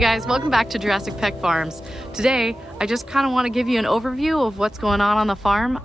guys, welcome back to Jurassic Peck Farms. Today, I just kind of want to give you an overview of what's going on the farm.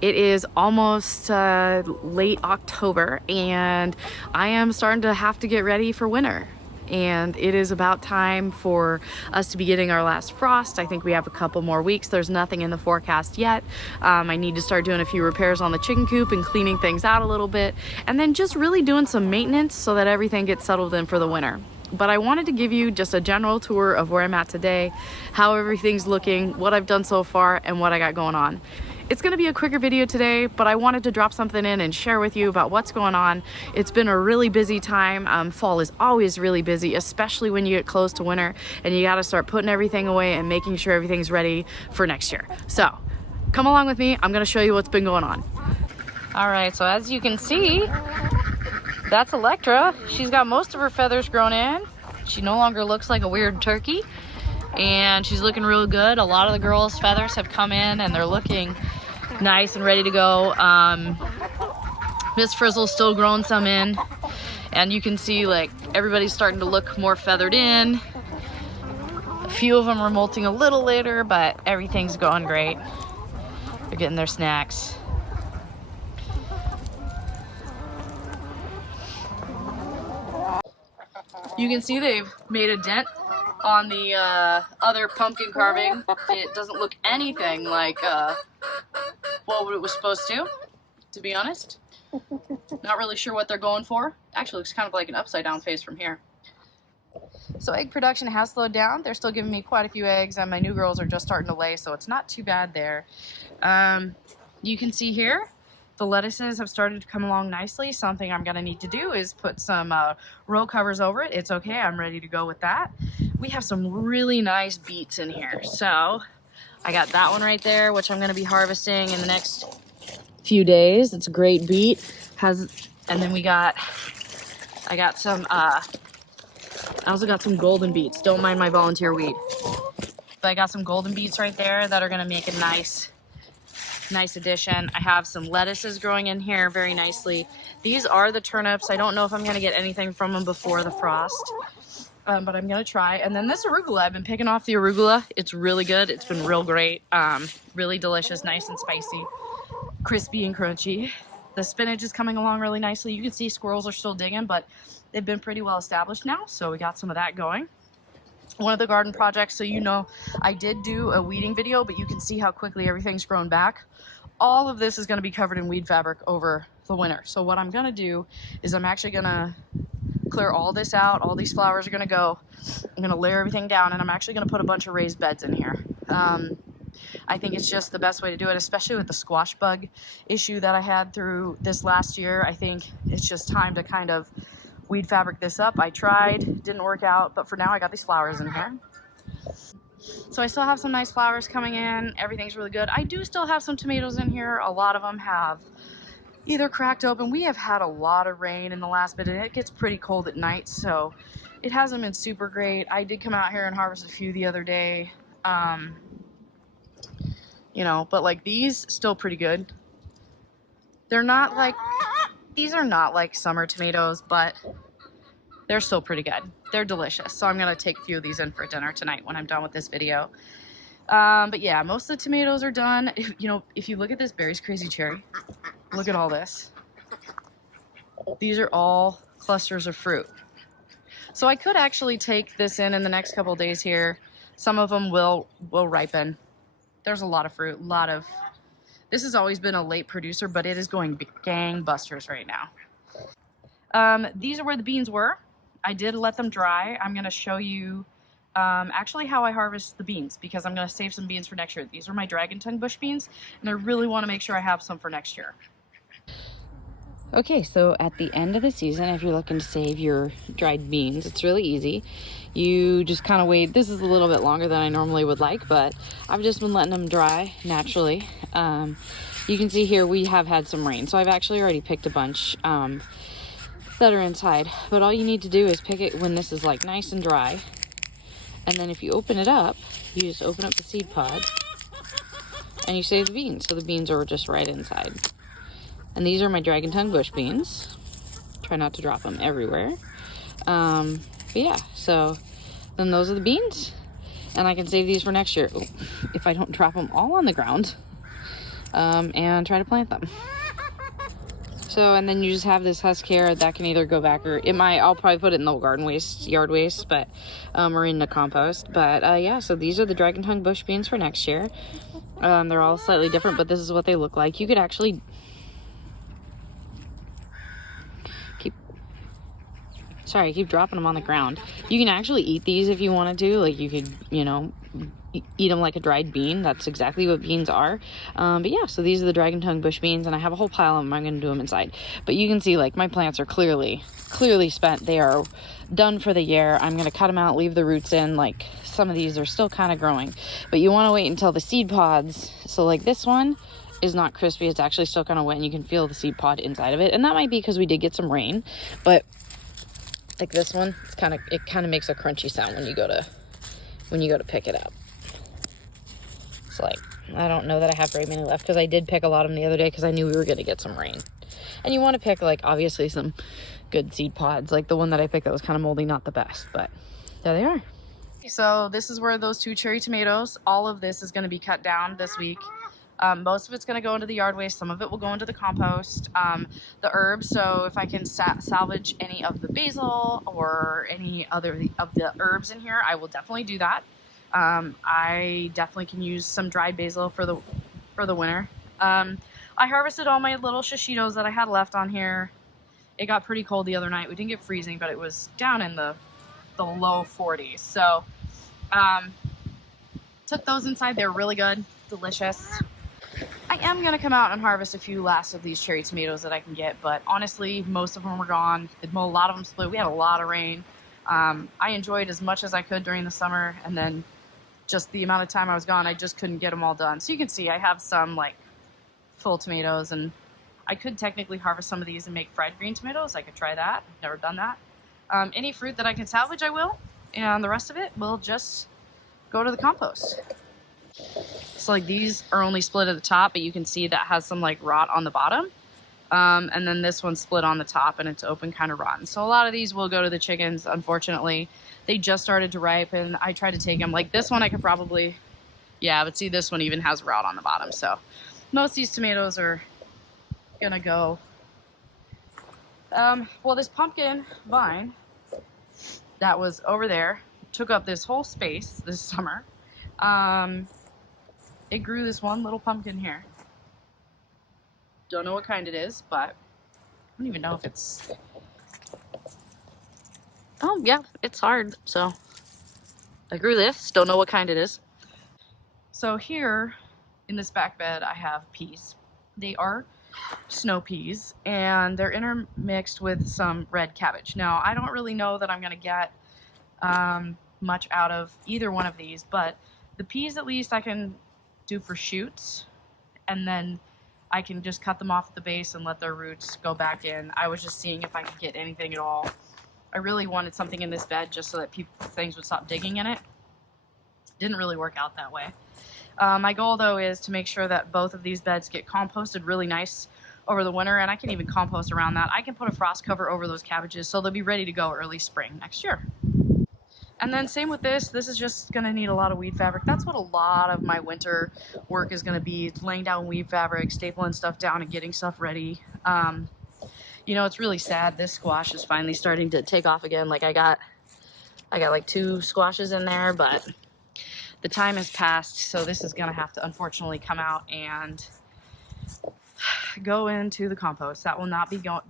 It is almost late October and I am starting to have to get ready for winter. And it is about time for us to be getting our last frost. I think we have a couple more weeks. There's nothing in the forecast yet. I need to start doing a few repairs on the chicken coop and cleaning things out a little bit, and then just really doing some maintenance so that everything gets settled in for the winter. But I wanted to give you just a general tour of where I'm at today, how everything's looking, what I've done so far, and what I got going on. It's gonna be a quicker video today, but I wanted to drop something in and share with you about what's going on. It's been a really busy time. Fall is always really busy, especially when you get close to winter and you gotta start putting everything away and making sure everything's ready for next year. So come along with me, I'm gonna show you what's been going on. All right, so as you can see, that's Electra. She's got most of her feathers grown in. She no longer looks like a weird turkey, and she's looking real good. A lot of the girls' feathers have come in and they're looking nice and ready to go. Miss Frizzle's still growing some in, and you can see like everybody's starting to look more feathered in. A few of them are molting a little later, but everything's going great. They're getting their snacks. You can see they've made a dent on the other pumpkin carving. It doesn't look anything like what it was supposed to be honest. Not really sure what they're going for. Actually looks kind of like an upside down face from here. So egg production has slowed down. They're still giving me quite a few eggs, and my new girls are just starting to lay, so it's not too bad there. You can see here the lettuces have started to come along nicely. Something I'm gonna need to do is put some row covers over it. It's okay, I'm ready to go with that. We have some really nice beets in here. So I got that one right there, which I'm gonna be harvesting in the next few days. It's a great beet. And then I got some, I also got some golden beets. Don't mind my volunteer weed. But I got some golden beets right there that are gonna make a nice addition. I have some lettuces growing in here very nicely. These are the turnips. I don't know if I'm gonna get anything from them before the frost, but I'm gonna try. And then this arugula, I've been picking off the arugula. It's really good. It's been real great. Really delicious, nice and spicy, crispy and crunchy. The spinach is coming along really nicely. You can see squirrels are still digging, but they've been pretty well established now, so we got some of that going. One of the garden projects, so you know, I did do a weeding video, but you can see how quickly everything's grown back. All of this is going to be covered in weed fabric over the winter. So what I'm going to do is I'm actually going to clear all this out. All these flowers are going to go. I'm going to layer everything down, and I'm actually going to put a bunch of raised beds in here. I think it's just the best way to do it, especially with the squash bug issue that I had through this last year. I think it's just time to kind of weed fabric this up. I tried, didn't work out, but for now I got these flowers in here. So I still have some nice flowers coming in. Everything's really good. I do still have some tomatoes in here. A lot of them have either cracked open. We have had a lot of rain in the last bit, and it gets pretty cold at night, so it hasn't been super great. I did come out here and harvest a few the other day. You know, but like these, still pretty good. They're not like, these are not like summer tomatoes, but they're still pretty good. They're delicious. So I'm gonna take a few of these in for dinner tonight when I'm done with this video. But yeah, most of the tomatoes are done. If you look at this Berry's Crazy Cherry, look at all this. These are all clusters of fruit. So I could actually take this in the next couple of days here. Some of them will ripen. There's a lot of fruit, this has always been a late producer, but it is going gangbusters right now. These are where the beans were. I did let them dry. I'm gonna show you actually how I harvest the beans, because I'm gonna save some beans for next year. These are my dragon tongue bush beans, and I really wanna make sure I have some for next year. Okay, so at the end of the season, if you're looking to save your dried beans, it's really easy. You just kind of wait. This is a little bit longer than I normally would like, but I've just been letting them dry naturally. You can see here we have had some rain, so I've actually already picked a bunch that are inside. But all you need to do is pick it when this is like nice and dry. And then if you open it up, you just open up the seed pod and you save the beans. So the beans are just right inside. And these are my dragon tongue bush beans. Try not to drop them everywhere. But yeah, so then those are the beans. And I can save these for next year if I don't drop them all on the ground and try to plant them. So, and then you just have this husk here that can either go back, or I'll probably put it in the garden waste, yard waste, but, or in the compost. But yeah, so these are the dragon tongue bush beans for next year. They're all slightly different, but this is what they look like. You could actually I keep dropping them on the ground. You can actually eat these if you wanted to. Like, you could, you know, eat them like a dried bean. That's exactly what beans are. But yeah, so these are the dragon tongue bush beans, and I have a whole pile of them. I'm going to do them inside. But you can see, like, my plants are clearly spent. They are done for the year. I'm going to cut them out, leave the roots in. Like, some of these are still kind of growing. But you want to wait until the seed pods. So, like, this one is not crispy. It's actually still kind of wet, and you can feel the seed pod inside of it. And that might be because we did get some rain. But like this one, it kind of makes a crunchy sound when you go to pick it up. It's like, I don't know that I have very many left, because I did pick a lot of them the other day because I knew we were going to get some rain. And you want to pick, like, obviously some good seed pods. Like the one that I picked that was kind of moldy, not the best, but there they are. So this is where those 2 cherry tomatoes, all of this is going to be cut down this week. Most of it's going to go into the yard waste. Some of it will go into the compost. The herbs, so if I can salvage any of the basil or any other of the herbs in here, I will definitely do that. I definitely can use some dried basil for the winter. I harvested all my little shishitos that I had left on here. It got pretty cold the other night. We didn't get freezing, but it was down in the low 40s. So took those inside. They're really good, delicious. I am going to come out and harvest a few last of these cherry tomatoes that I can get, but honestly, most of them were gone. A lot of them split. We had a lot of rain. I enjoyed as much as I could during the summer, and then just the amount of time I was gone, I just couldn't get them all done. So you can see I have some, like, full tomatoes, and I could technically harvest some of these and make fried green tomatoes. I could try that. I've never done that. Any fruit that I can salvage, I will, and the rest of it will just go to the compost. So, like, these are only split at the top, but you can see that has some, like, rot on the bottom. And then this one's split on the top, and it's open, kind of rotten. So a lot of these will go to the chickens, unfortunately. They just started to ripen. I tried to take them. Like, this one I could probably, yeah, but see, this one even has rot on the bottom. So most of these tomatoes are gonna go. Well, this pumpkin vine that was over there took up this whole space this summer. It grew this one little pumpkin here. Don't know what kind it is, but I don't even know if it's... Oh, yeah, it's hard, so I grew this. Don't know what kind it is. So here in this back bed, I have peas. They are snow peas, and they're intermixed with some red cabbage. Now, I don't really know that I'm going to get much out of either one of these, but the peas at least I can do for shoots, and then I can just cut them off at the base and let their roots go back in. I was just seeing if I could get anything at all. I really wanted something in this bed just so that things would stop digging in it. Didn't really work out that way. My goal, though, is to make sure that both of these beds get composted really nice over the winter, and I can even compost around that. I can put a frost cover over those cabbages so they'll be ready to go early spring next year. And then same with this. This is just going to need a lot of weed fabric. That's what a lot of my winter work is going to be, laying down weed fabric, stapling stuff down, and getting stuff ready. You know, it's really sad. This squash is finally starting to take off again. Like, I got like 2 squashes in there, but the time has passed, so this is going to have to unfortunately come out and go into the compost. That will not be going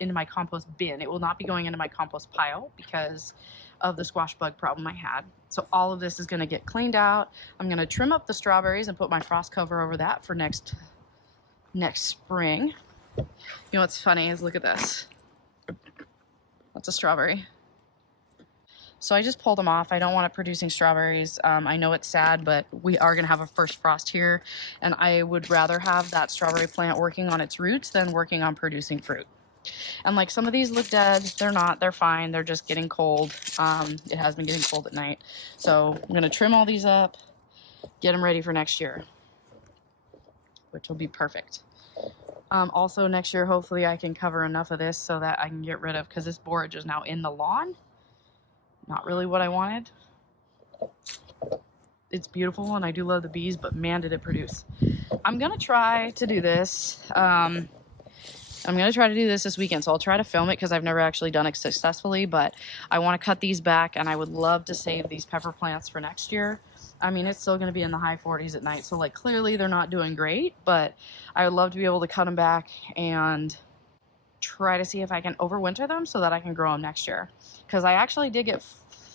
into my compost bin. It will not be going into my compost pile because of the squash bug problem I had. So all of this is going to get cleaned out. I'm going to trim up the strawberries and put my frost cover over that for next spring. You know what's funny is, look at this. That's a strawberry. So I just pulled them off. I don't want it producing strawberries. I know it's sad, but we are going to have a first frost here, and I would rather have that strawberry plant working on its roots than working on producing fruit. And like, some of these look dead. They're not. They're fine. They're just getting cold. It has been getting cold at night. So I'm going to trim all these up, get them ready for next year, which will be perfect. Also next year, hopefully I can cover enough of this so that I can get rid of, because this borage is now in the lawn. Not really what I wanted. It's beautiful and I do love the bees, but man, did it produce. I'm gonna try to do this. This weekend, so I'll try to film it because I've never actually done it successfully, but I want to cut these back and I would love to save these pepper plants for next year. I mean, it's still going to be in the high 40s at night, so like clearly they're not doing great, but I would love to be able to cut them back and try to see if I can overwinter them so that I can grow them next year. Because I actually did get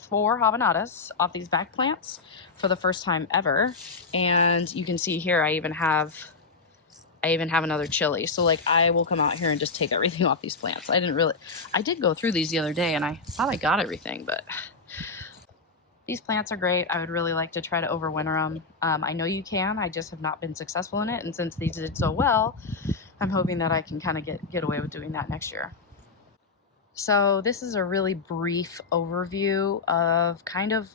4 habaneras off these back plants for the first time ever, and you can see here I even have another chili. So like I will come out here and just take everything off these plants. I did go through these the other day and I thought I got everything, but these plants are great. I would really like to try to overwinter them. I know you can, I just have not been successful in it. And since these did so well, I'm hoping that I can kind of get away with doing that next year. So this is a really brief overview of kind of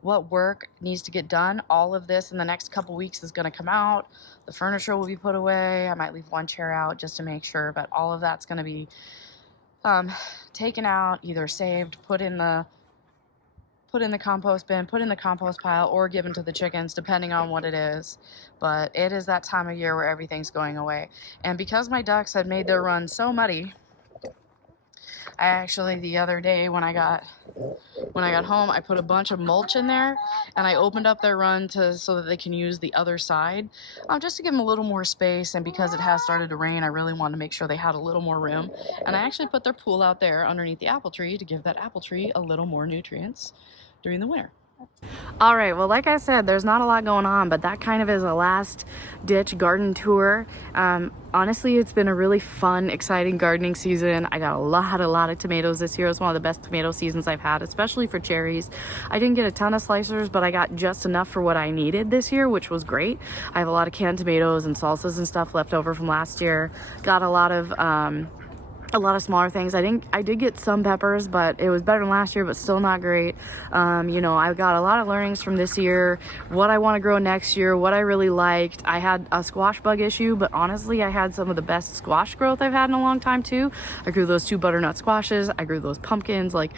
what work needs to get done. All of this in the next couple weeks is going to come out. The furniture will be put away. I might leave one chair out just to make sure, but all of that's going to be taken out, either saved, put in the compost bin, put in the compost pile, or given to the chickens, depending on what it is. But it is that time of year where everything's going away. And because my ducks had made their run so muddy, I actually, the other day when I got home, I put a bunch of mulch in there and I opened up their run so that they can use the other side, just to give them a little more space. And because it has started to rain, I really wanted to make sure they had a little more room. And I actually put their pool out there underneath the apple tree to give that apple tree a little more nutrients during the winter. All right, well, like I said, there's not a lot going on, but that kind of is a last ditch garden tour. Honestly, it's been a really fun, exciting gardening season. I got a lot of tomatoes this year. It was one of the best tomato seasons I've had, especially for cherries. I didn't get a ton of slicers, but I got just enough for what I needed this year, which was great. I have a lot of canned tomatoes and salsas and stuff left over from last year. Got a lot of smaller things. I did get some peppers, but it was better than last year, but still not great. You know, I got a lot of learnings from this year, what I want to grow next year, what I really liked. I had a squash bug issue, but honestly, I had some of the best squash growth I've had in a long time too. I grew those 2 butternut squashes. I grew those pumpkins. Like,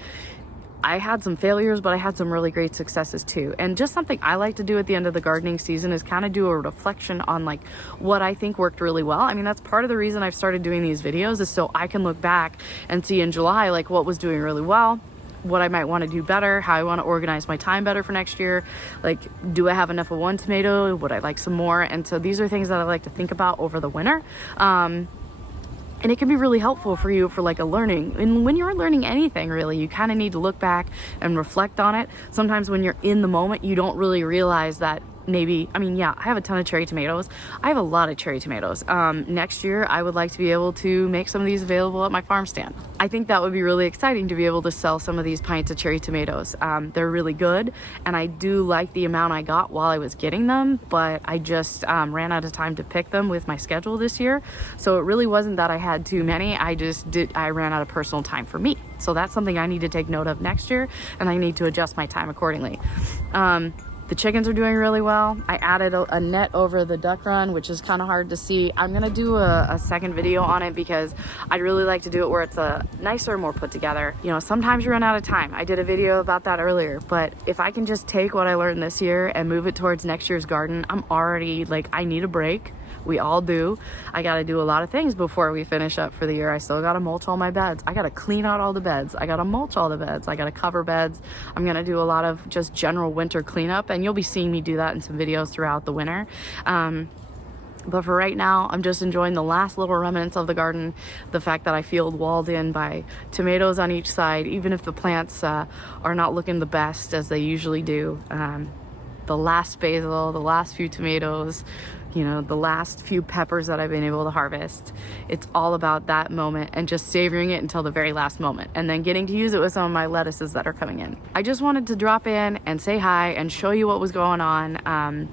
I had some failures, but I had some really great successes too. And just something I like to do at the end of the gardening season is kind of do a reflection on like what I think worked really well. I mean, that's part of the reason I've started doing these videos, is so I can look back and see in July like what was doing really well, what I might want to do better, how I want to organize my time better for next year. Like, do I have enough of one tomato? Would I like some more? And so these are things that I like to think about over the winter. And it can be really helpful for you for like a learning. And when you're learning anything, really, you kind of need to look back and reflect on it. Sometimes when you're in the moment, you don't really realize that maybe, I mean, yeah, I have a ton of cherry tomatoes. I have a lot of cherry tomatoes. Next year, I would like to be able to make some of these available at my farm stand. I think that would be really exciting to be able to sell some of these pints of cherry tomatoes. They're really good, and I do like the amount I got while I was getting them, but I just ran out of time to pick them with my schedule this year. So it really wasn't that I had too many. I ran out of personal time for me. So that's something I need to take note of next year, and I need to adjust my time accordingly. The chickens are doing really well. I added a net over the duck run, which is kind of hard to see. I'm gonna do a second video on it because I'd really like to do it where it's a nicer, more put together. You know, sometimes you run out of time. I did a video about that earlier, but if I can just take what I learned this year and move it towards next year's garden, I'm already like, I need a break. We all do. I got to do a lot of things before we finish up for the year. I still got to mulch all my beds. I got to clean out all the beds. I got to mulch all the beds. I got to cover beds. I'm going to do a lot of just general winter cleanup, and you'll be seeing me do that in some videos throughout the winter. But for right now, I'm just enjoying the last little remnants of the garden. The fact that I feel walled in by tomatoes on each side, even if the plants are not looking the best as they usually do. The last basil, the last few tomatoes, you know, the last few peppers that I've been able to harvest. It's all about that moment and just savoring it until the very last moment, and then getting to use it with some of my lettuces that are coming in. I just wanted to drop in and say hi and show you what was going on.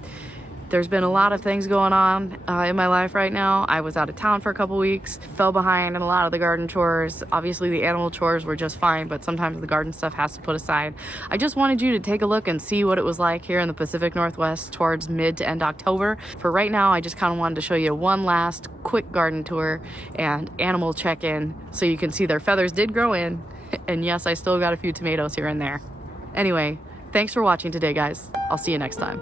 There's been a lot of things going on in my life right now. I was out of town for a couple weeks, fell behind in a lot of the garden chores. Obviously the animal chores were just fine, but sometimes the garden stuff has to put aside. I just wanted you to take a look and see what it was like here in the Pacific Northwest towards mid to end October. For right now, I just kind of wanted to show you one last quick garden tour and animal check-in so you can see their feathers did grow in. And yes, I still got a few tomatoes here and there. Anyway, thanks for watching today, guys. I'll see you next time.